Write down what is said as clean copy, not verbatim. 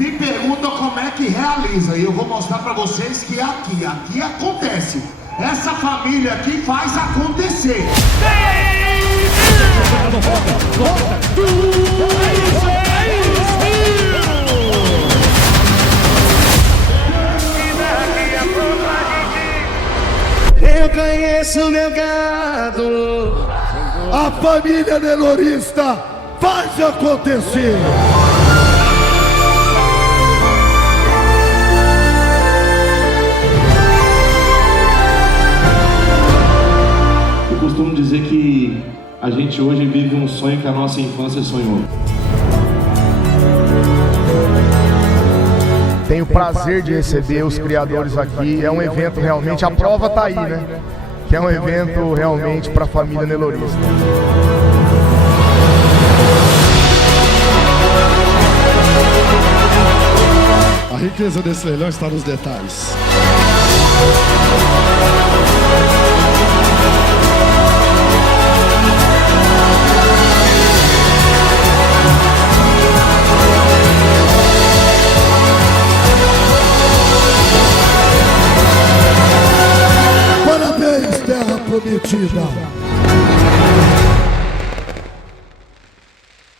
me perguntam como é que realiza. E eu vou mostrar pra vocês que aqui acontece. Essa família aqui faz acontecer. Eu conheço meu gado. A família Nelorista faz acontecer. Eu costumo dizer que a gente hoje vive um sonho que a nossa infância sonhou. Tenho o prazer de receber os criadores aqui. É um evento realmente, a prova tá aí, né? Que é um evento realmente para a família Nelorista. A riqueza desse leilão está nos detalhes. Parabéns, terra prometida.